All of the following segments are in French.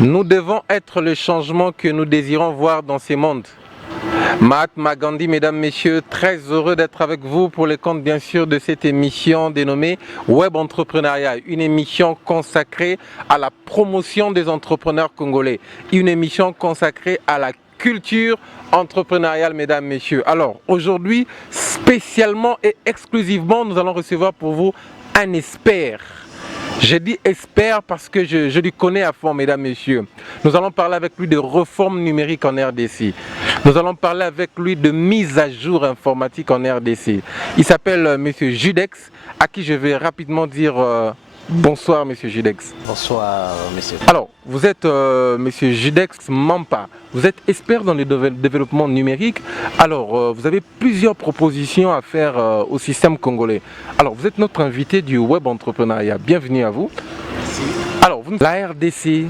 Nous devons être le changement que nous désirons voir dans ce monde. Mahatma Gandhi, mesdames, messieurs, très heureux d'être avec vous pour le compte bien sûr de cette émission dénommée Web Entrepreneuriat, une émission consacrée à la promotion des entrepreneurs congolais, une émission consacrée à la culture entrepreneuriale, mesdames, messieurs. Alors aujourd'hui, spécialement et exclusivement, nous allons recevoir pour vous un expert. Je dis expert parce que je lui connais à fond, mesdames, messieurs. Nous allons parler avec lui de réforme numérique en RDC. Nous allons parler avec lui de mise à jour informatique en RDC. Il s'appelle Monsieur Judex, à qui je vais rapidement dire bonsoir, Monsieur Judex. Bonsoir, monsieur. Alors, vous êtes Monsieur Judex Mampa. Vous êtes expert dans le développement numérique. Alors, vous avez plusieurs propositions à faire au système congolais. Alors, vous êtes notre invité du Web Entrepreneuriat. Bienvenue à vous. Merci. Alors, la RDC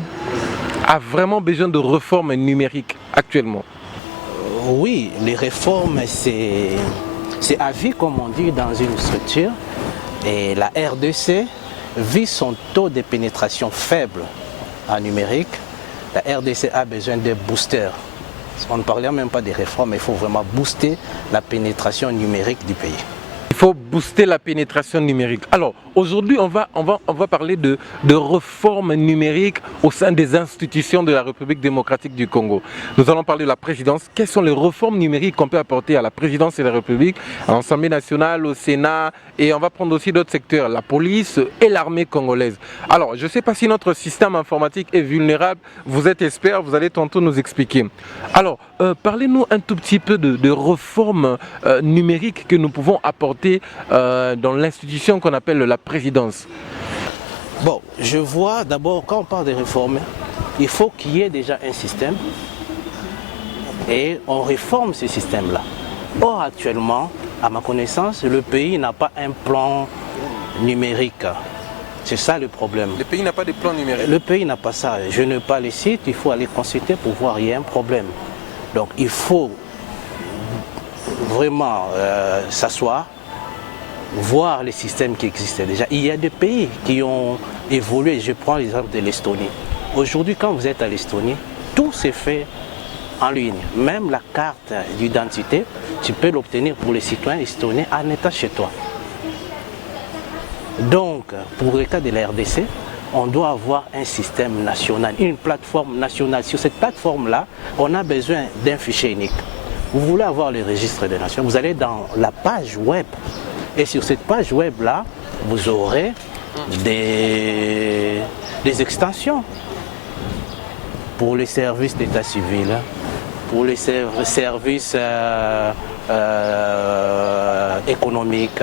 a vraiment besoin de réformes numériques actuellement. Oui, les réformes, c'est à vie, comme on dit, dans une structure. Et la RDC, vu son taux de pénétration faible en numérique, la RDC a besoin de boosters. On ne parlait même pas des réformes, il faut vraiment booster la pénétration numérique du pays. Il faut booster la pénétration numérique. Alors, aujourd'hui, on va parler de réformes numériques au sein des institutions de la République démocratique du Congo. Nous allons parler de la présidence. Quelles sont les réformes numériques qu'on peut apporter à la présidence de la République, à l'Assemblée nationale, au Sénat, et on va prendre aussi d'autres secteurs, la police et l'armée congolaise. Alors, je ne sais pas si notre système informatique est vulnérable. Vous êtes expert, vous allez tantôt nous expliquer. Alors, parlez-nous un tout petit peu de réformes numériques que nous pouvons apporter dans l'institution qu'on appelle la présidence. Bon, je vois d'abord, quand on parle de réformes, il faut qu'il y ait déjà un système et on réforme ce système-là. Or, actuellement, à ma connaissance, le pays n'a pas un plan numérique. C'est ça le problème. Le pays n'a pas de plan numérique. Le pays n'a pas ça. Je n'ai pas les sites, il faut aller consulter pour voir, il y a un problème. Donc, il faut vraiment s'asseoir, voir les systèmes qui existaient déjà. Il y a des pays qui ont évolué. Je prends l'exemple de l'Estonie. Aujourd'hui, quand vous êtes à l'Estonie, tout s'est fait en ligne. Même la carte d'identité, tu peux l'obtenir pour les citoyens estoniens en état chez toi. Donc, pour le cas de la RDC, on doit avoir un système national, une plateforme nationale. Sur cette plateforme-là, on a besoin d'un fichier unique. Vous voulez avoir le registre des nations, vous allez dans la page web. Et sur cette page web-là, vous aurez des extensions pour les services d'état civil, pour les services économiques,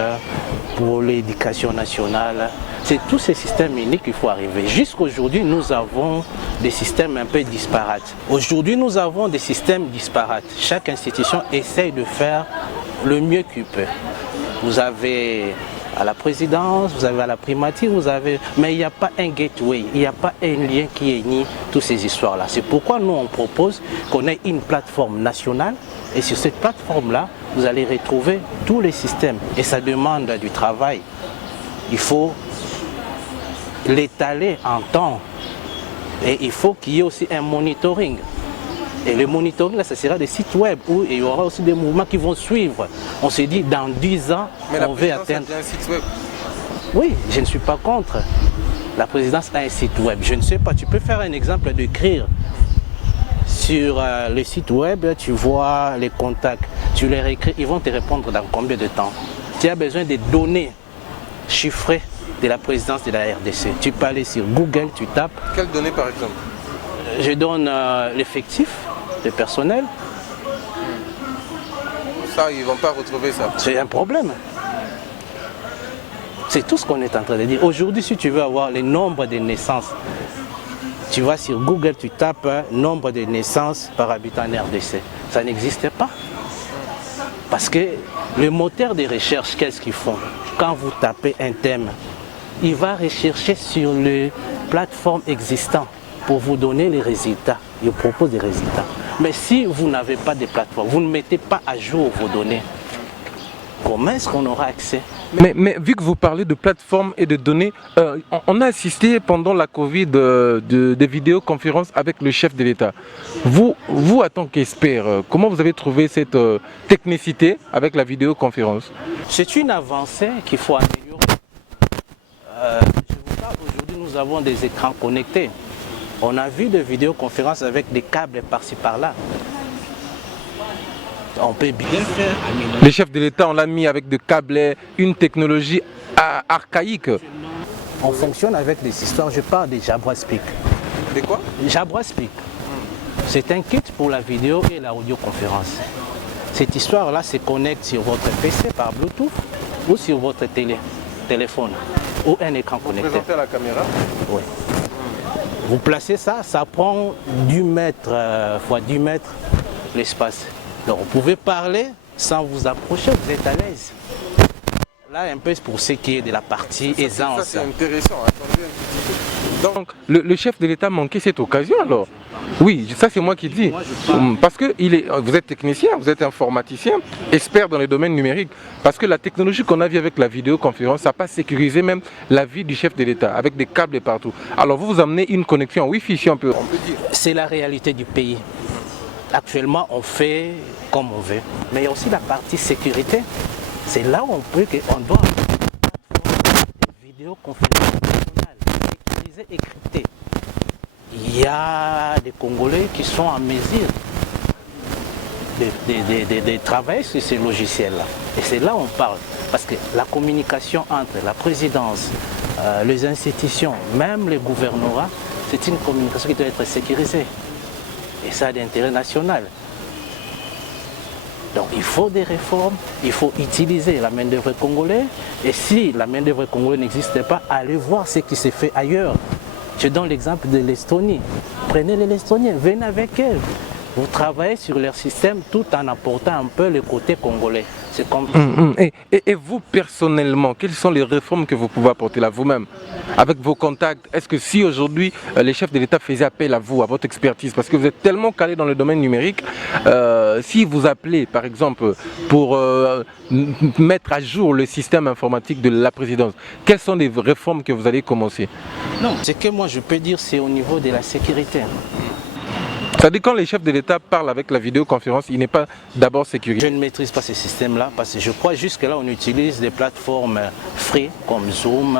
pour l'éducation nationale. C'est tous ces systèmes uniques qu'il faut arriver. Jusqu'aujourd'hui, nous avons des systèmes un peu disparates. Aujourd'hui, nous avons des systèmes disparates. Chaque institution essaye de faire le mieux qu'il peut. Vous avez à la présidence, vous avez à la primature, mais il n'y a pas un gateway, il n'y a pas un lien qui unit toutes ces histoires-là. C'est pourquoi nous, on propose qu'on ait une plateforme nationale et sur cette plateforme-là, vous allez retrouver tous les systèmes et ça demande du travail. Il faut l'étaler en temps et il faut qu'il y ait aussi un monitoring. Et le monitoring, là, ça sera des sites web où il y aura aussi des mouvements qui vont suivre. On s'est dit, dans 10 ans, on va atteindre... un site web. Oui, je ne suis pas contre. La présidence a un site web. Je ne sais pas, tu peux faire un exemple d'écrire sur le site web, tu vois les contacts, tu les réécris, ils vont te répondre dans combien de temps. Tu as besoin des données chiffrées de la présidence de la RDC. Tu peux aller sur Google, tu tapes. Quelles données par exemple? Je donne l'effectif, le personnel. Ça, ils ne vont pas retrouver ça. C'est un problème. C'est tout ce qu'on est en train de dire. Aujourd'hui, si tu veux avoir le nombre de naissances, tu vas sur Google, tu tapes nombre de naissances par habitant en RDC. Ça n'existe pas. Parce que le moteur de recherche, qu'est-ce qu'ils font? Quand vous tapez un thème, il va rechercher sur les plateformes existantes pour vous donner les résultats. Il propose des résultats. Mais si vous n'avez pas de plateforme, vous ne mettez pas à jour vos données, comment est-ce qu'on aura accès Mais vu que vous parlez de plateformes et de données, on a assisté pendant la Covid des vidéoconférences avec le chef de l'État. Vous en tant qu'expert, comment vous avez trouvé cette technicité avec la vidéoconférence? C'est une avancée qu'il faut améliorer. Je vous parle, aujourd'hui, nous avons des écrans connectés. On a vu des vidéoconférences avec des câbles par-ci par-là. On peut bien faire améliorer. Le chef de l'État, on l'a mis avec des câbles, une technologie archaïque. On fonctionne avec des histoires, je parle des Jabra Speak. De quoi? Jabra Speak. C'est un kit pour la vidéo et la audioconférence. Cette histoire-là se connecte sur votre PC par Bluetooth ou sur votre téléphone ou un écran connecté. Vous présentez à la caméra? Oui. Vous placez ça, ça prend 10 mètres fois 10 mètres l'espace. Donc vous pouvez parler sans vous approcher, vous êtes à l'aise. Là, un peu pour ce qui est de la partie aisance. Ça c'est intéressant. Donc le chef de l'État manquait cette occasion alors? Oui, ça c'est moi qui le dis. Parce que vous êtes technicien, vous êtes informaticien, expert dans les domaines numériques. Parce que la technologie qu'on a vue avec la vidéoconférence, ça n'a pas sécurisé même la vie du chef de l'État, avec des câbles partout. Alors vous amenez une connexion Wi-Fi, si on peut dire. C'est la réalité du pays. Actuellement, on fait comme on veut. Mais il y a aussi la partie sécurité. C'est là où on doit une vidéoconférence nationale, sécurisée et cryptée. Il y a des Congolais qui sont en mesure de travailler sur ces logiciels-là. Et c'est là où on parle. Parce que la communication entre la présidence, les institutions, même les gouvernements, c'est une communication qui doit être sécurisée. Et ça a d'intérêt national. Donc il faut des réformes, il faut utiliser la main-d'œuvre congolaise. Et si la main-d'œuvre congolaise n'existe pas, allez voir ce qui se fait ailleurs. Je donne l'exemple de l'Estonie. Prenez les Estoniens, venez avec eux. Vous travaillez sur leur système tout en apportant un peu le côté congolais. C'est comme... Et vous personnellement, quelles sont les réformes que vous pouvez apporter là vous-même? Avec vos contacts, est-ce que si aujourd'hui les chefs de l'État faisaient appel à vous, à votre expertise, parce que vous êtes tellement calé dans le domaine numérique, si vous appelez par exemple pour mettre à jour le système informatique de la présidence, quelles sont les réformes que vous allez commencer? Non, ce que moi je peux dire, c'est au niveau de la sécurité. C'est-à-dire quand les chefs de l'État parlent avec la vidéoconférence, il n'est pas d'abord sécurisé. Je ne maîtrise pas ces systèmes-là parce que je crois jusque-là on utilise des plateformes free comme Zoom,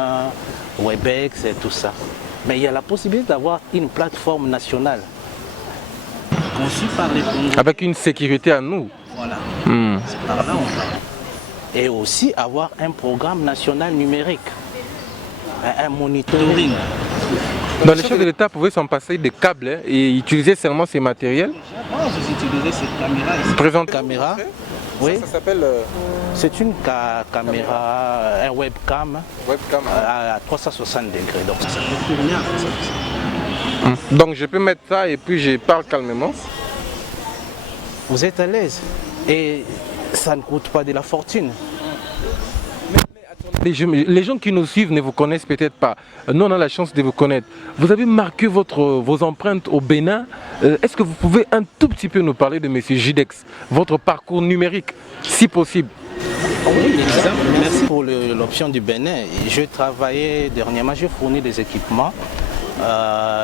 Webex et tout ça. Mais il y a la possibilité d'avoir une plateforme nationale conçue par les Congolais. Avec une sécurité à nous. Voilà, c'est par là on va. Et aussi avoir un programme national numérique, un monitoring. Donc les chefs de l'État pouvaient s'en passer des câbles et utiliser seulement ces matériels. Vous utilisez cette caméra ici. Présente Caméra. Oui. Ça s'appelle C'est une caméra, un webcam, à 360 degrés. Donc ça peut tourner à 360. Donc je peux mettre ça et puis je parle calmement. Vous êtes à l'aise et ça ne coûte pas de la fortune. Les gens qui nous suivent ne vous connaissent peut-être pas. Nous, on a la chance de vous connaître. Vous avez marqué vos empreintes au Bénin. Est-ce que vous pouvez un tout petit peu nous parler de M. Jidex, votre parcours numérique, si possible? Oui, merci pour l'option du Bénin. Je travaillais dernièrement, j'ai fourni des équipements,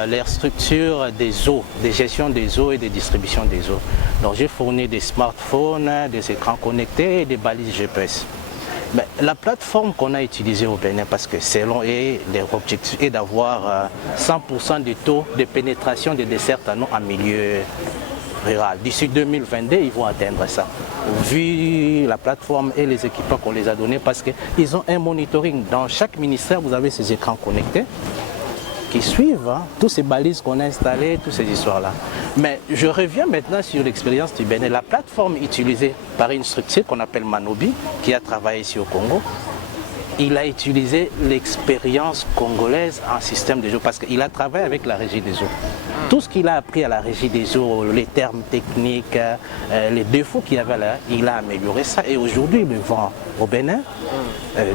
les structures des eaux, des gestions des eaux et des distributions des eaux. Donc j'ai fourni des smartphones, des écrans connectés et des balises GPS. Mais la plateforme qu'on a utilisée au Bénin, parce que selon l'objectif est d'avoir 100% du taux de pénétration des dessertes à nous en milieu rural. D'ici 2022, ils vont atteindre ça. Vu la plateforme et les équipements qu'on les a donnés, parce qu'ils ont un monitoring. Dans chaque ministère, vous avez ces écrans connectés qui suivent tous ces balises qu'on a installées, toutes ces histoires-là. Mais je reviens maintenant sur l'expérience du Bénin. La plateforme utilisée par une structure qu'on appelle Manobi, qui a travaillé ici au Congo, il a utilisé l'expérience congolaise en système de eau parce qu'il a travaillé avec la régie des eaux. Tout ce qu'il a appris à la régie des eaux, les termes techniques, les défauts qu'il y avait là, il a amélioré ça et aujourd'hui il le vend au Bénin.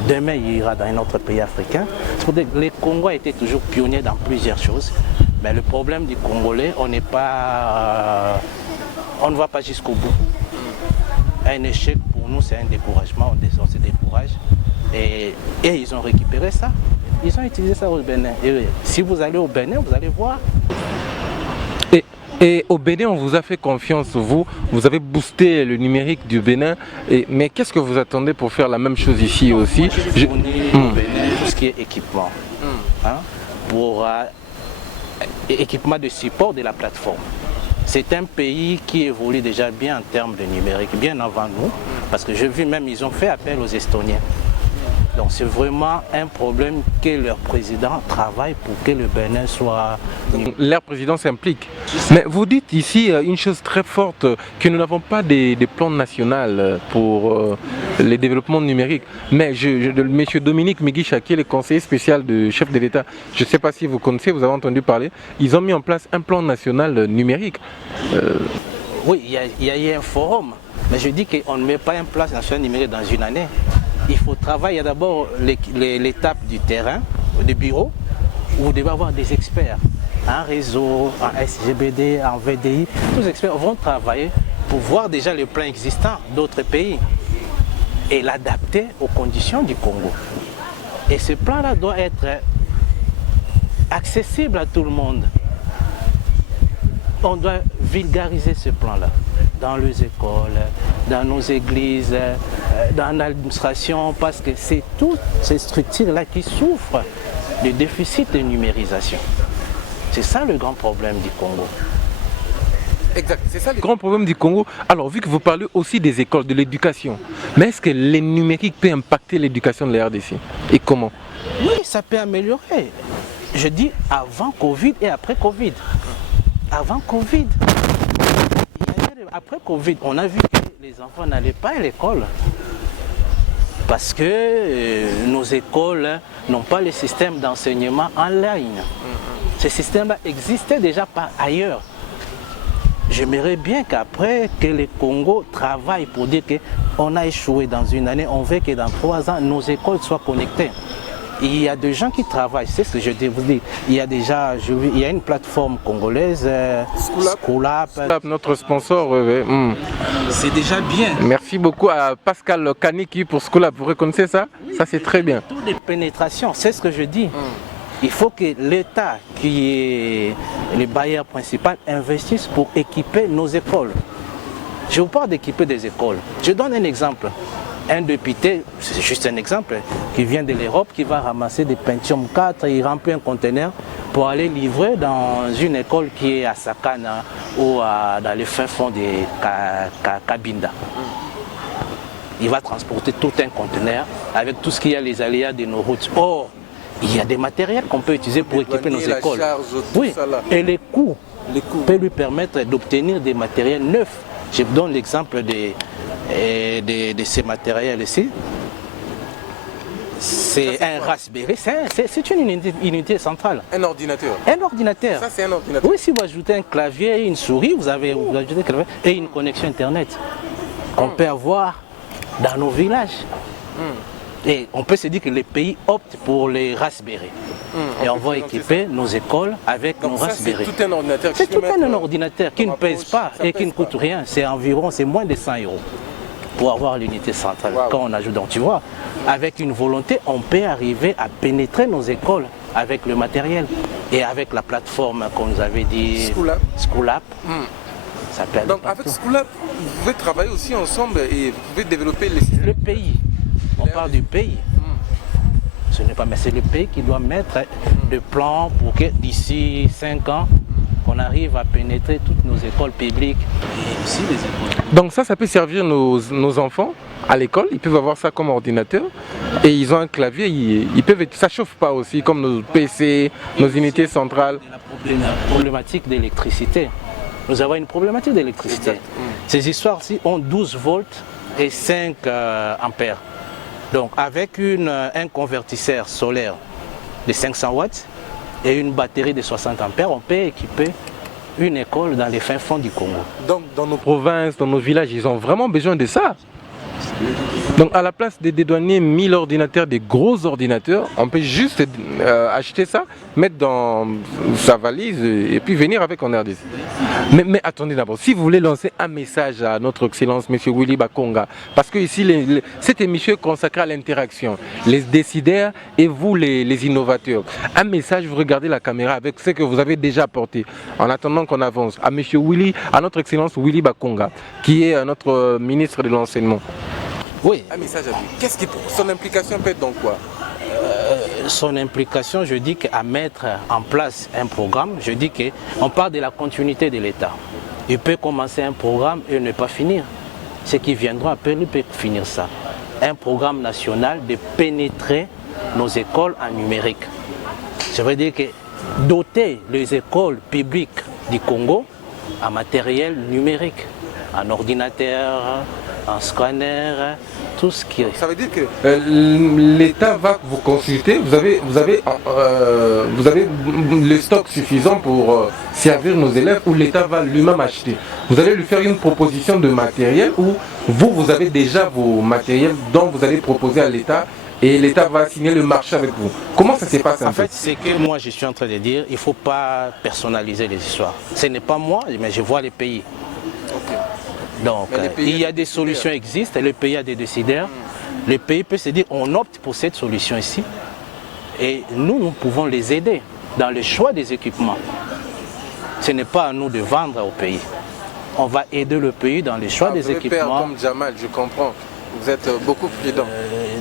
Demain il ira dans un autre pays africain. C'est pour dire que les Congolais étaient toujours pionniers dans plusieurs choses. Mais le problème du Congolais, on n'est pas, on ne va pas jusqu'au bout. Un échec pour nous c'est un découragement, on se décourage. Et ils ont récupéré ça. Ils ont utilisé ça au Bénin. Et si vous allez au Bénin, vous allez voir. Et au Bénin, on vous a fait confiance, vous avez boosté le numérique du Bénin. Mais qu'est-ce que vous attendez pour faire la même chose ici aussi? Moi, je fournis au Bénin tout ce qui est équipement. Hein, pour équipement de support de la plateforme. C'est un pays qui évolue déjà bien en termes de numérique, bien avant nous, parce que j'ai vu même, ils ont fait appel aux Estoniens. Donc c'est vraiment un problème que leur président travaille pour que le Bénin soit... Leur président s'implique. Mais vous dites ici une chose très forte, que nous n'avons pas des plans nationaux pour les développements numériques. Mais M. Dominique Migisha, qui est le conseiller spécial du chef de l'État, je ne sais pas si vous connaissez, vous avez entendu parler, ils ont mis en place un plan national numérique. Oui, il y a eu un forum, mais je dis qu'on ne met pas un plan national numérique dans une année. Il faut travailler. Il y a d'abord l'étape du terrain, du bureau, où vous devez avoir des experts en réseau, en SGBD, en VDI. Tous les experts vont travailler pour voir déjà les plans existants d'autres pays et l'adapter aux conditions du Congo. Et ce plan-là doit être accessible à tout le monde. On doit vulgariser ce plan-là dans les écoles, dans nos églises, dans l'administration, parce que c'est toutes ces structures-là qui souffrent du déficit de numérisation. C'est ça le grand problème du Congo. Exact, c'est ça le grand problème du Congo. Alors, vu que vous parlez aussi des écoles, de l'éducation, mais est-ce que les numériques peuvent impacter l'éducation de la RDC? Et comment? Oui, ça peut améliorer. Je dis avant Covid et après Covid. Avant Covid, après Covid, on a vu que les enfants n'allaient pas à l'école parce que nos écoles n'ont pas le système d'enseignement en ligne. Ce système-là existait déjà par ailleurs. J'aimerais bien qu'après que le Congo travaille pour dire qu'on a échoué dans une année, on veut que dans 3 ans, nos écoles soient connectées. Il y a des gens qui travaillent, c'est ce que je vous dis. Il y a déjà, il y a une plateforme congolaise, Schoolap. Notre sponsor, C'est déjà bien. Merci beaucoup à Pascal Kaniki pour Schoolap. Vous reconnaissez ça? Oui, ça c'est très bien. Toutes les pénétrations, c'est ce que je dis. Il faut que l'État, qui est le bailleur principal, investisse pour équiper nos écoles. Je vous parle d'équiper des écoles. Je donne un exemple. Un député, c'est juste un exemple, qui vient de l'Europe, qui va ramasser des Pentium 4 et il remplit un conteneur pour aller livrer dans une école qui est à Sakana ou dans le fin fond de Kabinda. Il va transporter tout un conteneur avec tout ce qu'il y a, les aléas de nos routes. Or, il y a des matériels qu'on peut utiliser pour équiper nos écoles. Oui, et les coûts peuvent lui permettre d'obtenir des matériels neufs. Je vous donne l'exemple de ces matériels ici. C'est un Raspberry, c'est une unité centrale. Un ordinateur. Un ordinateur. Ça, c'est un ordinateur. Oui, si vous ajoutez un clavier et une souris, vous ajoutez un clavier et une connexion Internet qu'on peut avoir dans nos villages. Et on peut se dire que les pays optent pour les Raspberry. Et on va équiper nos écoles avec nos Raspberry. C'est tout un ordinateur. C'est tout un ordinateur qui ne pèse pas et qui ne coûte rien. C'est moins de 100 € pour avoir l'unité centrale. Wow. Quand on ajoute, donc tu vois, avec une volonté, on peut arriver à pénétrer nos écoles avec le matériel et avec la plateforme qu'on nous avait dit, Schoolap. Donc avec Schoolap, vous pouvez travailler aussi ensemble et vous pouvez développer le pays. On parle du pays. Ce n'est pas, mais c'est le pays qui doit mettre des plans pour que d'ici 5 ans, on arrive à pénétrer toutes nos écoles publiques et aussi les écoles. Donc ça peut servir nos enfants à l'école, ils peuvent avoir ça comme ordinateur et ils ont un clavier, ça ne chauffe pas aussi comme nos PC, nos unités centrales. La problématique d'électricité. Nous avons une problématique d'électricité. Ces histoires-ci ont 12 volts et 5 ampères. Donc avec un convertisseur solaire de 500 watts et une batterie de 60 ampères, on peut équiper une école dans les fins fonds du Congo. Donc dans nos provinces, dans nos villages, ils ont vraiment besoin de ça. Donc à la place de dédouaner 1000 ordinateurs, des gros ordinateurs, on peut juste acheter ça, mettre dans sa valise et puis venir avec en RDC. Mais attendez d'abord, si vous voulez lancer un message à notre Excellence, M. Willy Bakonga, parce que ici, cette émission est consacrée à l'interaction, les décideurs et vous les innovateurs. Un message, vous regardez la caméra avec ce que vous avez déjà apporté, en attendant qu'on avance, à M. Willy, à notre Excellence Willy Bakonga, qui est notre ministre de l'Enseignement. Oui. Un message à lui. Qu'est-ce qui, son implication peut être dans quoi? Son implication, je dis qu'à mettre en place un programme, je dis qu'on parle de la continuité de l'État. Il peut commencer un programme et ne pas finir. Ceux qui viendront après lui peuvent finir ça. Un programme national de pénétrer nos écoles en numérique. Ça veut dire que doter les écoles publiques du Congo en matériel numérique, en ordinateur, en scanner, tout ce qui est. Ça veut dire que l'État va vous consulter, vous avez le stock suffisant pour servir nos élèves ou l'État va lui-même acheter. Vous allez lui faire une proposition de matériel ou vous avez déjà vos matériels dont vous allez proposer à l'État et l'État va signer le marché avec vous. Comment ça se passe en fait? C'est que moi je suis en train de dire, il ne faut pas personnaliser les histoires. Ce n'est pas moi, mais je vois les pays. Okay. Donc, il y a des solutions qui existent, le pays a des décideurs. Le pays peut se dire, on opte pour cette solution ici. Et nous pouvons les aider dans le choix des équipements. Ce n'est pas à nous de vendre au pays. On va aider le pays dans le choix des équipements. Faire comme Jamal, je comprends. Vous êtes beaucoup prudent.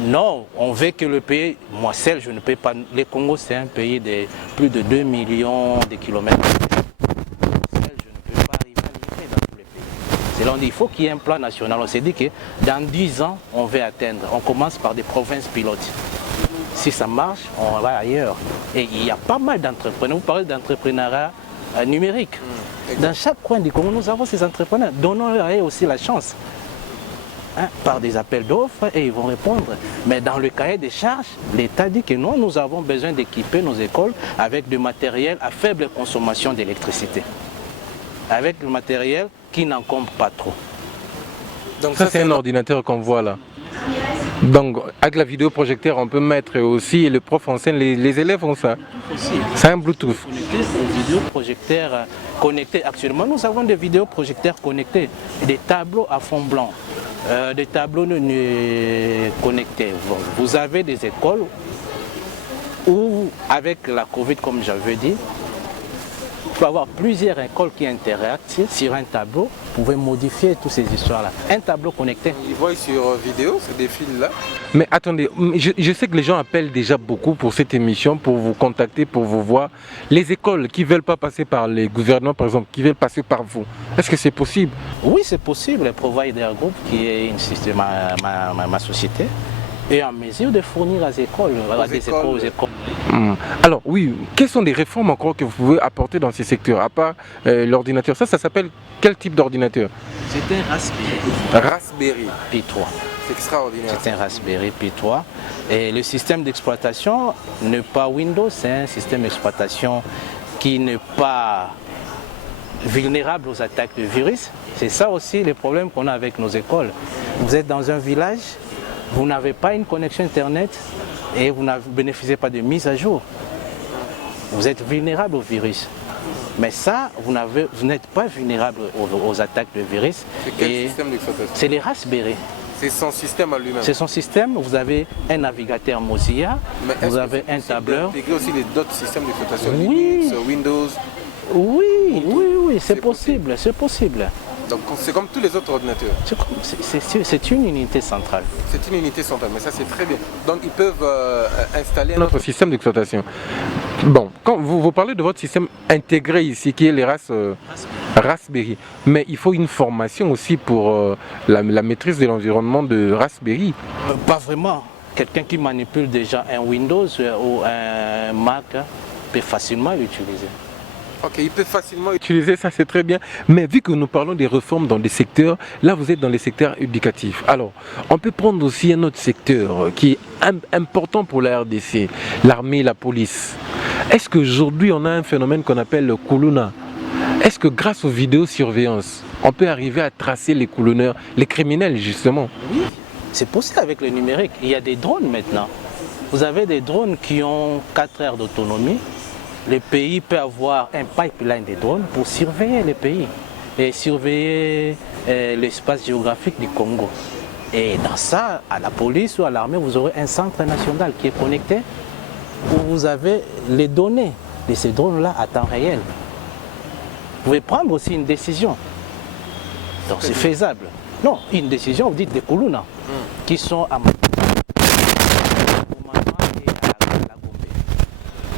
Non, on veut que le pays, moi seul, je ne peux pas. Le Congo, c'est un pays de plus de 2 millions de kilomètres. On dit il faut qu'il y ait un plan national. On s'est dit que dans 10 ans, on va atteindre. On commence par des provinces pilotes. Si ça marche, on va ailleurs. Et il y a pas mal d'entrepreneurs. Vous parlez d'entrepreneuriat numérique. Dans chaque coin du Congo, nous avons ces entrepreneurs. Donnons-leur aussi la chance. Par des appels d'offres et ils vont répondre. Mais dans le cahier des charges, l'État dit que non, nous avons besoin d'équiper nos écoles avec du matériel à faible consommation d'électricité. Avec du matériel qui n'encombre pas trop. Donc ça c'est un ordinateur qu'on voit là. Donc avec la vidéoprojecteur on peut mettre aussi le prof en scène, les élèves ont ça. C'est un Bluetooth. Un vidéoprojecteur connecté. Actuellement nous avons des vidéoprojecteurs connectés, des tableaux à fond blanc, des tableaux connectés. Vous avez des écoles où avec la Covid comme j'avais dit, il faut avoir plusieurs écoles qui interagissent sur un tableau. Vous pouvez modifier toutes ces histoires-là. Un tableau connecté. Ils voient sur vidéo, ce défilé-là. Mais attendez, je sais que les gens appellent déjà beaucoup pour cette émission, pour vous contacter, pour vous voir. Les écoles qui ne veulent pas passer par les gouvernements, par exemple, qui veulent passer par vous, est-ce que c'est possible? Oui, c'est possible. Le Provider Group, qui est ma société, est en mesure de fournir à des écoles, aux écoles. Alors oui, quelles sont les réformes encore que vous pouvez apporter dans ces secteurs, à part l'ordinateur? Ça s'appelle quel type d'ordinateur? C'est un Raspberry. Raspberry Pi 3. C'est extraordinaire. C'est un Raspberry Pi 3. Et le système d'exploitation n'est pas Windows, c'est un système d'exploitation qui n'est pas vulnérable aux attaques de virus. C'est ça aussi le problème qu'on a avec nos écoles. Vous êtes dans un village, vous n'avez pas une connexion Internet et vous ne bénéficiez pas de mise à jour. Vous êtes vulnérable au virus. Mais ça, vous n'êtes pas vulnérable aux attaques de virus. C'est quel système d'exploitation? C'est les Raspberry. C'est son système à lui-même. C'est son système. Vous avez un navigateur Mozilla, vous avez un tableur. Vous aussi d'autres systèmes d'exploitation, oui. Linux, Windows. Oui, c'est possible, c'est possible. Donc c'est comme tous les autres ordinateurs. C'est une unité centrale. C'est une unité centrale, mais ça c'est très bien. Donc ils peuvent installer notre système d'exploitation. Bon, quand vous parlez de votre système intégré ici, qui est les Raspberry, mais il faut une formation aussi pour la maîtrise de l'environnement de Raspberry. Pas vraiment. Quelqu'un qui manipule déjà un Windows ou un Mac peut facilement l'utiliser. Ok, il peut facilement utiliser ça, c'est très bien. Mais vu que nous parlons des réformes dans des secteurs, là vous êtes dans les secteurs éducatifs. Alors, on peut prendre aussi un autre secteur qui est important pour la RDC, l'armée et la police. Est-ce qu'aujourd'hui on a un phénomène qu'on appelle le Kuluna? Est-ce que grâce aux vidéosurveillances, on peut arriver à tracer les coulonneurs, les criminels justement? Oui, C'est possible avec le numérique. Il y a des drones maintenant. Vous avez des drones qui ont 4 heures d'autonomie. Le pays peut avoir un pipeline de drones pour surveiller le pays et surveiller l'espace géographique du Congo. Et dans ça, à la police ou à l'armée, vous aurez un centre national qui est connecté où vous avez les données de ces drones-là à temps réel. Vous pouvez prendre aussi une décision. Donc c'est faisable. Non, une décision, vous dites des Koulouna, qui sont à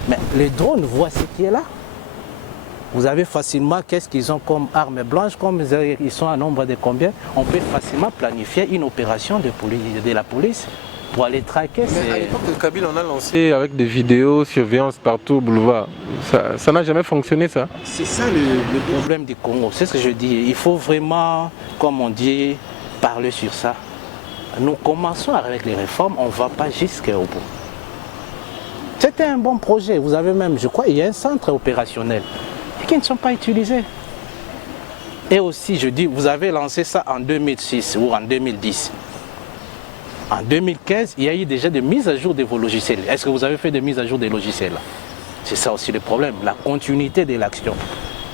mais les drones voient ce qui est là. Vous avez facilement, qu'est-ce qu'ils ont comme armes blanches, comme ils sont à nombre de combien, on peut facilement planifier une opération de la police pour aller traquer. Mais à l'époque de Kabyle, on a lancé avec des vidéos, surveillance partout au boulevard. Ça n'a jamais fonctionné, ça? C'est ça le problème du Congo, c'est ce que je dis. Il faut vraiment, comme on dit, parler sur ça. Nous commençons avec les réformes, on ne va pas jusqu'au bout. C'était un bon projet. Vous avez même, je crois, il y a un centre opérationnel qui ne sont pas utilisés. Et aussi, je dis, vous avez lancé ça en 2006 ou en 2010. En 2015, il y a eu déjà des mises à jour de vos logiciels. Est-ce que vous avez fait des mises à jour des logiciels? C'est ça aussi le problème, la continuité de l'action.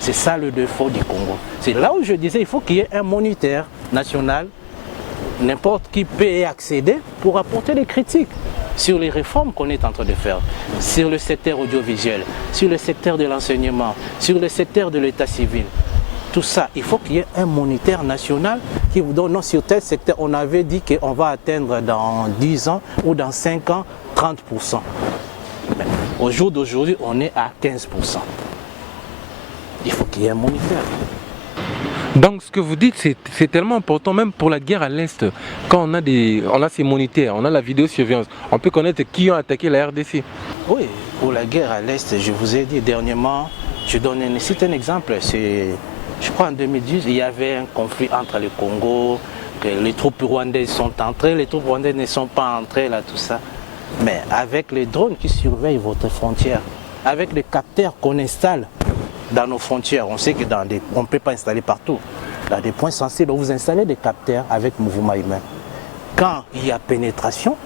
C'est ça le défaut du Congo. C'est là où je disais, il faut qu'il y ait un moniteur national, n'importe qui peut y accéder pour apporter des critiques sur les réformes qu'on est en train de faire, sur le secteur audiovisuel, sur le secteur de l'enseignement, sur le secteur de l'état civil. Tout ça, il faut qu'il y ait un moniteur national qui vous donne, non, sur tel secteur, on avait dit qu'on va atteindre dans 10 ans ou dans 5 ans 30%. Mais au jour d'aujourd'hui, on est à 15%. Il faut qu'il y ait un moniteur. Donc ce que vous dites, c'est tellement important, même pour la guerre à l'Est. Quand on a ces moniteurs, on a la vidéosurveillance, on peut connaître qui a attaqué la RDC. Oui, pour la guerre à l'Est, je vous ai dit dernièrement, je cite un exemple, je crois en 2010, il y avait un conflit entre le Congo, que les troupes rwandaises sont entrées, les troupes rwandaises ne sont pas entrées, là, tout ça. Mais avec les drones qui surveillent votre frontière, avec les capteurs qu'on installe dans nos frontières, on sait que on ne peut pas installer partout. Dans des points sensibles, vous installez des capteurs avec mouvement humain. Quand il y a pénétration,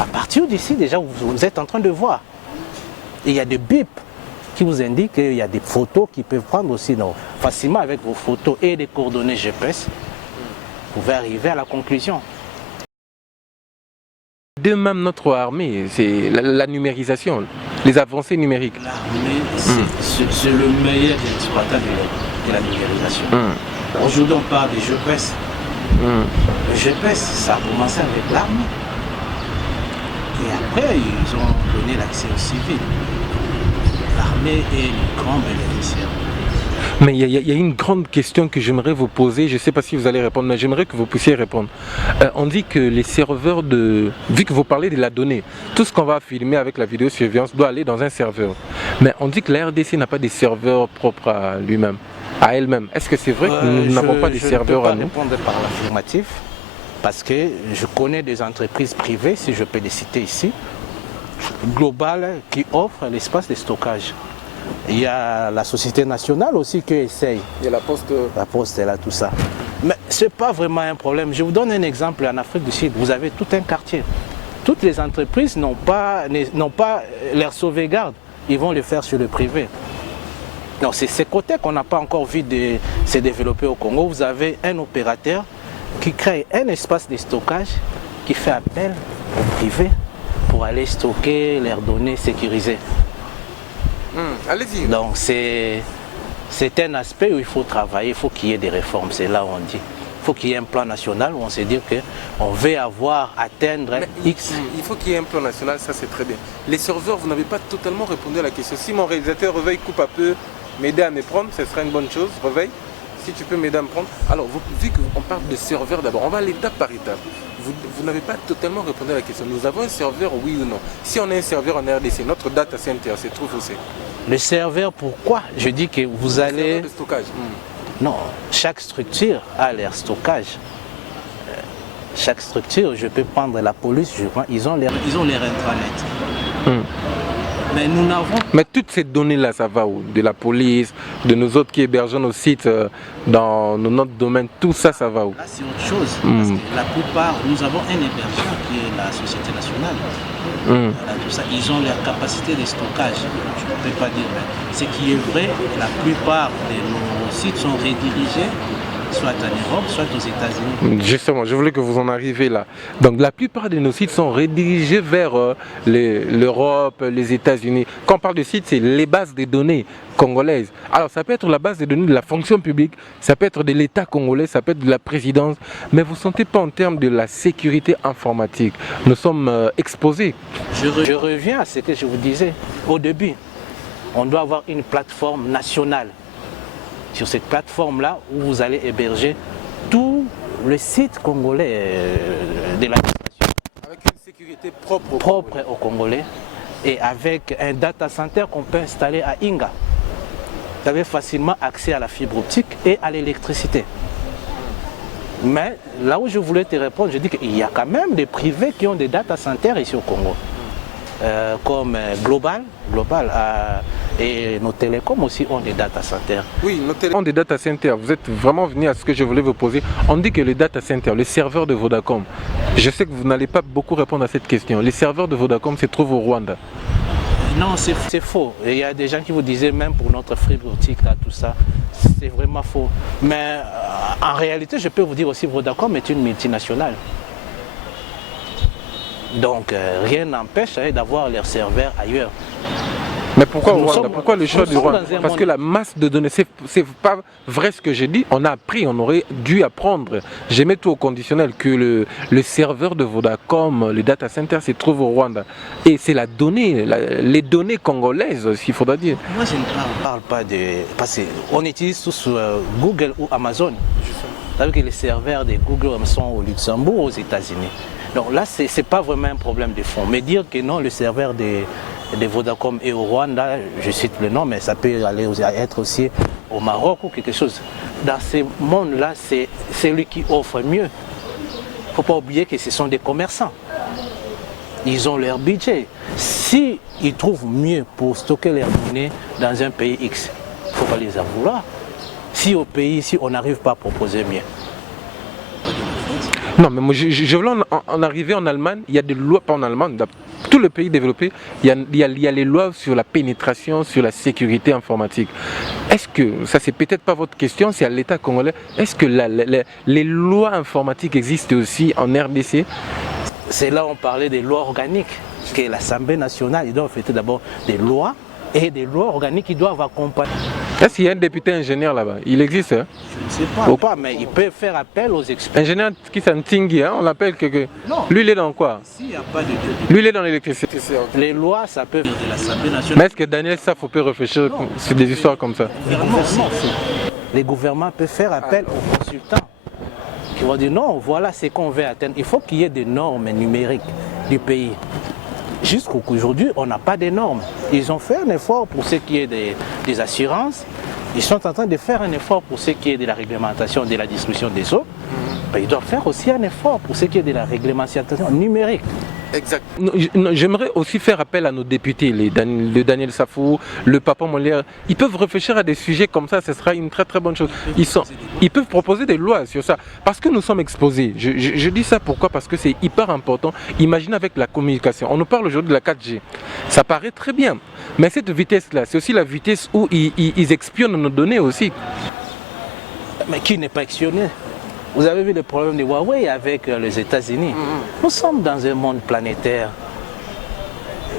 à partir d'ici, déjà, vous êtes en train de voir. Il y a des bips qui vous indiquent qu'il y a des photos qui peuvent prendre aussi. Donc, facilement, avec vos photos et des coordonnées GPS, vous pouvez arriver à la conclusion. De même notre armée, c'est la numérisation, les avancées numériques. L'armée, c'est le meilleur exploitant de la numérisation. Aujourd'hui, on parle des GPS. Le GPS, ça a commencé avec l'armée. Et après, ils ont donné l'accès aux civils. L'armée est le grand bénéficiaire. Mais il y a une grande question que j'aimerais vous poser, je ne sais pas si vous allez répondre, mais j'aimerais que vous puissiez répondre. On dit que les serveurs vu que vous parlez de la donnée, tout ce qu'on va filmer avec la vidéosurveillance doit aller dans un serveur. Mais on dit que la RDC n'a pas de serveurs propres à lui-même, à elle-même. Est-ce que c'est vrai que nous n'avons pas de serveurs à nous? Je ne peux pas répondre par l'affirmatif, parce que je connais des entreprises privées, si je peux les citer ici, globales, qui offrent l'espace de stockage. Il y a la Société nationale aussi qui essaye. Il y a la Poste. La Poste est là, tout ça. Mais ce n'est pas vraiment un problème. Je vous donne un exemple. En Afrique du Sud, vous avez tout un quartier. Toutes les entreprises n'ont pas leur sauvegarde. Ils vont le faire sur le privé. Donc c'est ce côté qu'on n'a pas encore vu se développer au Congo. Vous avez un opérateur qui crée un espace de stockage qui fait appel au privé pour aller stocker leurs données sécurisées. Allez-y. Donc c'est un aspect où il faut travailler, il faut qu'il y ait des réformes, c'est là où on dit. Il faut qu'il y ait un plan national où on se dit qu'on veut atteindre X. Il faut qu'il y ait un plan national, ça c'est très bien. Les serveurs, vous n'avez pas totalement répondu à la question. Si mon réalisateur Reveil coupe un peu, m'aider à me prendre, ce serait une bonne chose. Reveil, si tu peux m'aider à me prendre. Alors, vu qu'on parle de serveurs d'abord, on va aller étape par étape. Vous n'avez pas totalement répondu à la question. Nous avons un serveur, oui ou non? Si on a un serveur en RDC, notre data center se trouve aussi. Le serveur, pourquoi? Je dis que vous allez... serveur de stockage. Non, chaque structure a leur stockage. Chaque structure, je peux prendre la police, ils ont leur intranet. Mais nous n'avons... Mais toutes ces données-là, ça va où? De la police, de nous autres qui hébergeons nos sites dans notre domaine, tout ça, ça va où? Là, c'est autre chose. Parce que la plupart, nous avons un hébergeur qui est la Société nationale. Voilà, tout ça, ils ont leur capacité de stockage. Je ne peux pas dire, mais ce qui est vrai, la plupart de nos sites sont redirigés soit en Europe, soit aux États-Unis. Justement, je voulais que vous en arriviez là. Donc la plupart de nos sites sont redirigés vers l'Europe, les États-Unis. Quand on parle de sites, c'est les bases de données congolaises. Alors ça peut être la base de données de la fonction publique, ça peut être de l'État congolais, ça peut être de la présidence, mais vous ne sentez pas en termes de la sécurité informatique. Nous sommes exposés. Je reviens à ce que je vous disais au début. On doit avoir une plateforme nationale. Sur cette plateforme-là, où vous allez héberger tout le site congolais de l'administration. Avec une sécurité propre aux Congolais et avec un data center qu'on peut installer à Inga. Vous avez facilement accès à la fibre optique et à l'électricité. Mais là où je voulais te répondre, je dis qu'il y a quand même des privés qui ont des data centers ici au Congo. Comme Global et nos télécoms aussi ont des data centers. Oui, nos télécoms ont des data centers. Vous êtes vraiment venu à ce que je voulais vous poser. On dit que les data centers, les serveurs de Vodacom, je sais que vous n'allez pas beaucoup répondre à cette question. Les serveurs de Vodacom se trouvent au Rwanda. Non, c'est faux. Il y a des gens qui vous disaient même pour notre fibre optique, là, tout ça, c'est vraiment faux. Mais en réalité, je peux vous dire aussi Vodacom est une multinationale. Donc rien n'empêche d'avoir leurs serveurs ailleurs. Mais pourquoi au Rwanda? Pourquoi le choix du Rwanda? Parce que la masse de données, c'est pas vrai ce que j'ai dit. On a appris, on aurait dû apprendre. J'ai mis tout au conditionnel que le serveur de Vodacom, le data center, se trouve au Rwanda. Et c'est la donnée, les données congolaises, s'il faudra dire. Moi, je ne parle pas de... Parce qu'on utilise tous Google ou Amazon. Vous savez que les serveurs de Google sont au Luxembourg, aux États-Unis. Donc là, ce n'est pas vraiment un problème de fond. Mais dire que non, le serveur de Vodacom est au Rwanda, je cite le nom, mais ça peut aller être aussi au Maroc ou quelque chose. Dans ce monde-là, c'est celui qui offre mieux. Il ne faut pas oublier que ce sont des commerçants. Ils ont leur budget. S'ils trouvent mieux pour stocker leurs données dans un pays X, il ne faut pas les en vouloir. Si au pays ici, on n'arrive pas à proposer mieux. Non, mais moi, je voulais en arriver en Allemagne. Il y a des lois, pas en Allemagne, dans tous les pays développés, il y a les lois sur la pénétration, sur la sécurité informatique. Est-ce que, ça c'est peut-être pas votre question, c'est à l'État congolais, est-ce que les lois informatiques existent aussi en RDC? C'est là où on parlait des lois organiques, que l'Assemblée nationale, ils doivent faire d'abord des lois et des lois organiques qui doivent accompagner. Est-ce qu'il y a un député ingénieur là-bas? Il existe, hein? Je ne sais pas, mais il peut faire appel aux experts. Ingénieur qui s'entingue, hein? On l'appelle quelque... Non. Lui, il est dans quoi? S'il n'y a pas de député. Lui, il est dans l'électricité. Les lois, ça peut venir de l'Assemblée nationale. Mais est-ce que Daniel Safo peut réfléchir sur des histoires comme ça? Les gouvernements peuvent faire appel aux consultants qui vont dire non, voilà ce qu'on veut atteindre. Il faut qu'il y ait des normes numériques du pays. Jusqu'aujourd'hui, on n'a pas de normes. Ils ont fait un effort pour ce qui est des assurances. Ils sont en train de faire un effort pour ce qui est de la réglementation de la distribution des eaux. Ils doivent faire aussi un effort pour ce qui est de la réglementation numérique. Exact. J'aimerais aussi faire appel à nos députés, le Daniel Safo, le Papa Molière. Ils peuvent réfléchir à des sujets comme ça, ce sera une très très bonne chose. Ils peuvent proposer des lois sur ça. Parce que nous sommes exposés. Je dis ça pourquoi? Parce que c'est hyper important. Imaginez avec la communication. On nous parle aujourd'hui de la 4G. Ça paraît très bien. Mais cette vitesse-là, c'est aussi la vitesse où ils espionnent nos données aussi. Mais qui n'est pas espionné? Vous avez vu le problème de Huawei avec les États-Unis. Nous sommes dans un monde planétaire.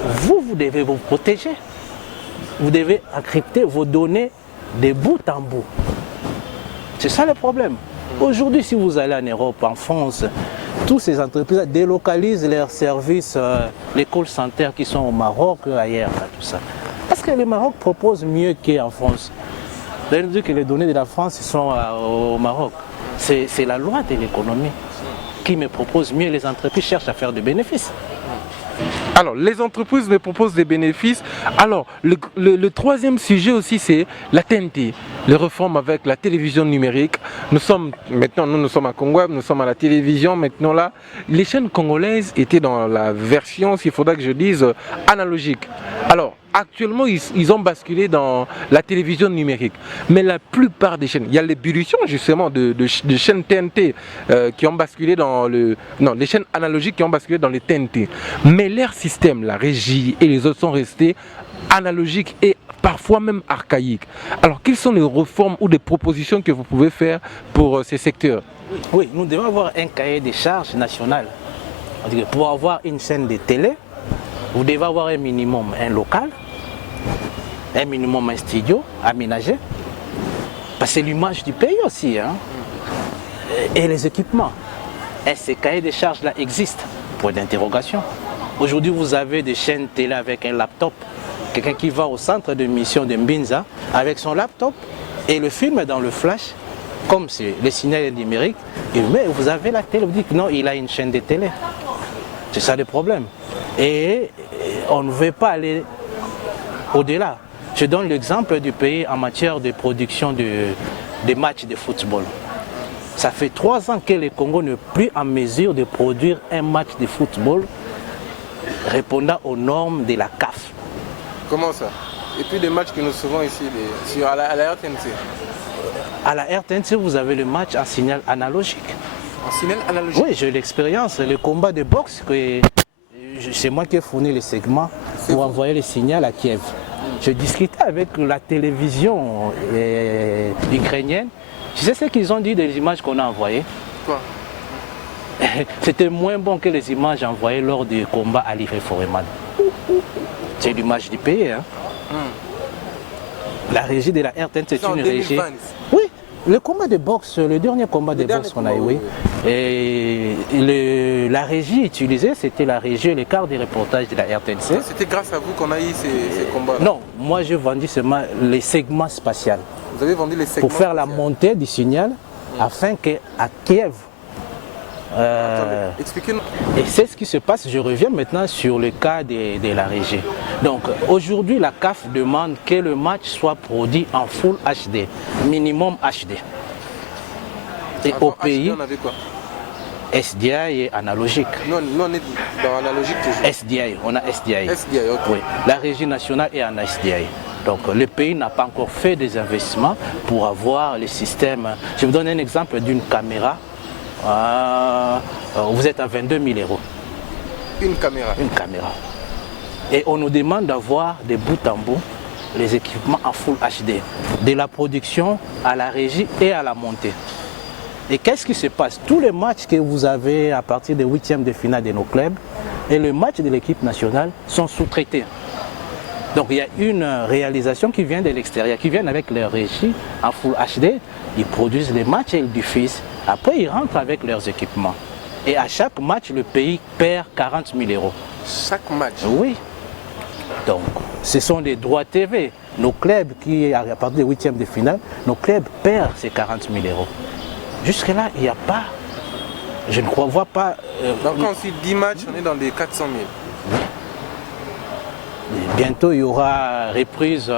Vous devez vous protéger. Vous devez encrypter vos données de bout en bout. C'est ça le problème. Aujourd'hui, si vous allez en Europe, en France, toutes ces entreprises délocalisent leurs services, les call centers qui sont au Maroc, ailleurs, tout ça. Parce que le Maroc propose mieux qu'en France. Vous allez dire que les données de la France sont au Maroc. C'est la loi de l'économie qui me propose mieux. Les entreprises cherchent à faire des bénéfices. Alors, les entreprises me proposent des bénéfices. Alors, le troisième sujet aussi, c'est la TNT, les réformes avec la télévision numérique. Nous sommes à Congo, nous sommes à la télévision. Maintenant là, les chaînes congolaises étaient dans la version, s'il faudra que je dise, analogique. Alors, Actuellement, ils ont basculé dans la télévision numérique. Mais la plupart des chaînes, il y a l'ébullition justement de chaînes TNT qui ont basculé dans le... Non, les chaînes analogiques qui ont basculé dans les TNT. Mais leur système, la régie et les autres sont restés analogiques et parfois même archaïques. Alors, quelles sont les réformes ou des propositions que vous pouvez faire pour ces secteurs? Oui, nous devons avoir un cahier des charges national. Pour avoir une chaîne de télé, vous devez avoir un minimum un local, un minimum un studio aménagé, parce que c'est l'image du pays aussi, hein, et les équipements. Et ces cahiers des charges-là existent, point d'interrogation. Aujourd'hui, vous avez des chaînes télé avec un laptop, quelqu'un qui va au centre de mission de Mbinza avec son laptop et le film est dans le flash, comme c'est le signal numérique, mais vous avez la télé, vous dites que non, il a une chaîne de télé. C'est ça le problème. Et on ne veut pas aller au-delà. Je donne l'exemple du pays en matière de production de matchs de football. Ça fait 3 ans que le Congo n'est plus en mesure de produire un match de football répondant aux normes de la CAF. Comment ça? Et puis des matchs que nous suivons ici à la RTNC. À la RTNC, vous avez le match en signal analogique. En signal analogique? Oui, j'ai l'expérience. Le combat de boxe, c'est moi qui ai fourni les segments pour envoyer le signal à Kiev. Je discutais avec la télévision ukrainienne. Tu sais ce qu'ils ont dit des images qu'on a envoyées? Quoi? C'était moins bon que les images envoyées lors du combat à Livre Foreman. C'est l'image du pays. Hein? La régie de la RTN, c'est une régie. Oui, le combat de boxe, le dernier combat de boxe qu'on a eu, oui. Et la régie utilisée, c'était la régie et les cartes de reportage de la RTNC. C'était grâce à vous qu'on a eu ces combats? Non, moi j'ai vendu seulement les segments spatials. Vous avez vendu les segments pour faire la montée du signal afin qu'à Kiev. Expliquez-nous. Et c'est ce qui se passe. Je reviens maintenant sur le cas de la régie. Donc aujourd'hui, la CAF demande que le match soit produit en Full HD, minimum HD. Et au pays, HD, on avait quoi? SDI et analogique. Non, on est dans analogique toujours. SDI, on a SDI. SDI, ok. Oui, la régie nationale est en SDI. Donc le pays n'a pas encore fait des investissements pour avoir le système. Je vous donne un exemple d'une caméra. Vous êtes à 22 000 €. Une caméra? Une caméra. Et on nous demande d'avoir de bout en bout les équipements en Full HD. De la production à la régie et à la montée. Et qu'est-ce qui se passe? Tous les matchs que vous avez à partir des 8e de finale de nos clubs et le match de l'équipe nationale sont sous-traités. Donc il y a une réalisation qui vient de l'extérieur, qui vient avec leur régie en Full HD. Ils produisent les matchs et ils diffusent. Après, ils rentrent avec leurs équipements. Et à chaque match, le pays perd 40 000 €. Chaque match? Oui. Donc, ce sont des droits TV. Nos clubs qui, à partir des 8e de finale, nos clubs perdent ces 40 000 €. Jusque-là, il n'y a pas. Je ne vois pas. Donc, quand on suit 10 matchs, on est dans les 400 000. Bientôt, il y aura reprise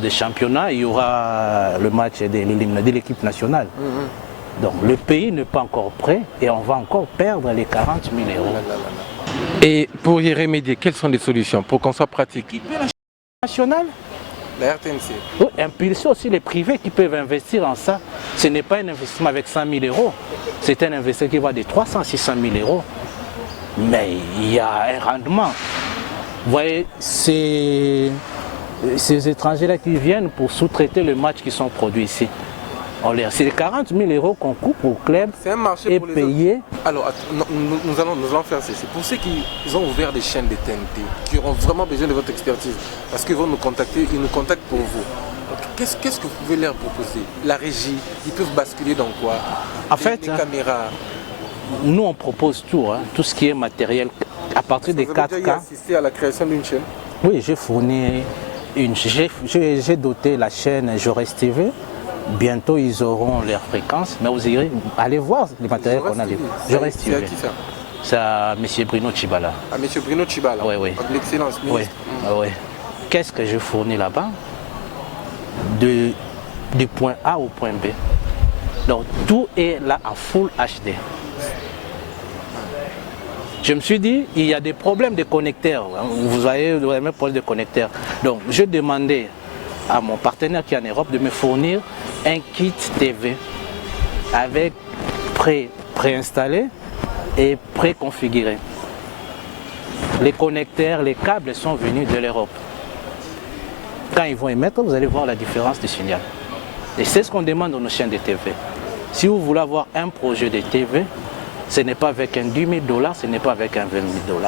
des championnats, il y aura le match de l'équipe nationale. Donc le pays n'est pas encore prêt et on va encore perdre les 40 000 €. Et pour y remédier, quelles sont les solutions pour qu'on soit pratique? Équiper la nationale, la RTNC. Oui, impulser aussi les privés qui peuvent investir en ça. Ce n'est pas un investissement avec 100 000 €, c'est un investissement qui va de 300 à 600 000 €. Mais il y a un rendement. Vous voyez, ces étrangers-là qui viennent pour sous-traiter le match qui sont produits ici. C'est les 40 000 € qu'on coupe au club et payé. Alors, nous allons faire ça. C'est pour ceux qui ont ouvert des chaînes de TNT, qui auront vraiment besoin de votre expertise. Parce qu'ils vont nous contacter, ils nous contactent pour vous. Qu'est-ce que vous pouvez leur proposer? La régie, ils peuvent basculer dans quoi? En fait, les caméras. Nous on propose tout, tout ce qui est matériel à partir des 4K. Vous avez déjà assisté à la création d'une chaîne? Oui, j'ai fourni j'ai doté la chaîne Jaurès TV. Bientôt ils auront leur fréquence, mais vous irez aller voir les matériels qu'on a. Jaurès TV. C'est à qui ça? C'est à M. Bruno Tchibala. À M. Bruno Tchibala? Oui, oui. L'excellence, oui. Oui. Qu'est-ce que je fournis là-bas? Du point A au point B. Donc tout est là en Full HD. Je me suis dit, il y a des problèmes de connecteurs. Vous avez le même problème de connecteurs. Donc, je demandais à mon partenaire qui est en Europe de me fournir un kit TV avec préinstallé et préconfiguré. Les connecteurs, les câbles sont venus de l'Europe. Quand ils vont émettre, vous allez voir la différence du signal. Et c'est ce qu'on demande à nos chaînes de TV. Si vous voulez avoir un projet de TV, ce n'est pas avec un 10 000 $, ce n'est pas avec un 20 000 $.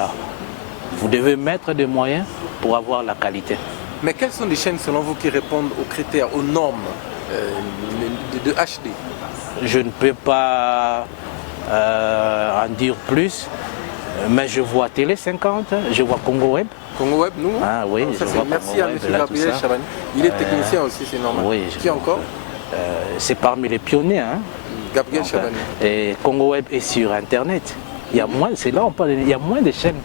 Vous devez mettre des moyens pour avoir la qualité. Mais quelles sont les chaînes selon vous qui répondent aux critères, aux normes de HD? Je ne peux pas en dire plus, mais je vois Télé 50, je vois Congo Web. Congo Web, nous? Ah oui, ça, je vois merci Congo à Web, M. là, Gabriel Chabani. Il est technicien aussi, c'est normal. Oui, qui encore? C'est parmi les pionniers. Hein. Gabriel Chabani. Et Congo Web est sur Internet. Il y a moins, c'est là on parle, il y a moins de chaînes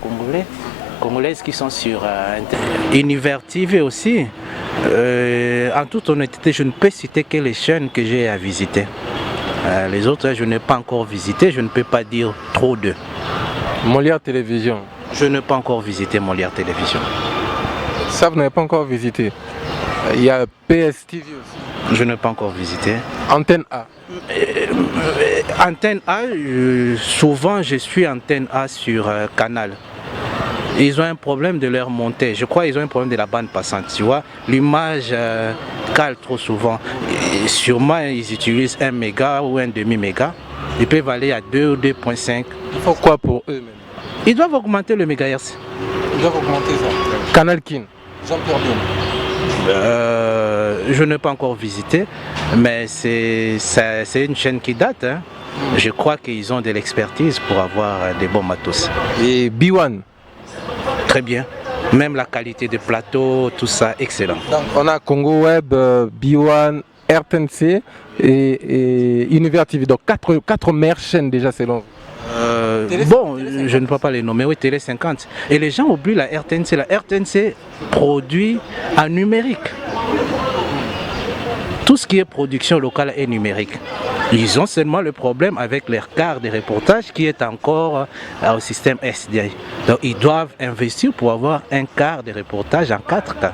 congolaises qui sont sur Internet. Univers TV aussi. En toute honnêteté, je ne peux citer que les chaînes que j'ai à visiter. Les autres, je n'ai pas encore visité, je ne peux pas dire trop d'eux. Molière Télévision. Je n'ai pas encore visité Molière Télévision. Ça, vous n'avez pas encore visité. Il y a PSTV aussi. Je n'ai pas encore visité. Antenne A. Antenne A, souvent je suis Antenne A sur Canal. Ils ont un problème de leur montée. Je crois qu'ils ont un problème de la bande passante. Tu vois, l'image cale trop souvent. Et sûrement, ils utilisent 1 méga ou un demi-méga. Ils peuvent aller à 2 ou 2.5. Il faut quoi pour eux-mêmes? Ils doivent augmenter le mégahertz. Ils doivent augmenter ça. Canal Kin. Jean-Pierre Dion. Je n'ai pas encore visité, mais c'est une chaîne qui date. Hein. Je crois qu'ils ont de l'expertise pour avoir des bons matos. Et B1? Très bien. Même la qualité des plateaux, tout ça, excellent. Donc, on a Congo Web, B1, RTNC et Univers TV. Donc 4 meilleures chaînes déjà selon vous. Bon, je ne peux pas les nommer, oui, Télé 50. Et les gens oublient la RTNC. La RTNC produit en numérique. Tout ce qui est production locale est numérique. Ils ont seulement le problème avec leur quart de reportage qui est encore au système SDI. Donc ils doivent investir pour avoir un quart de reportage en 4K.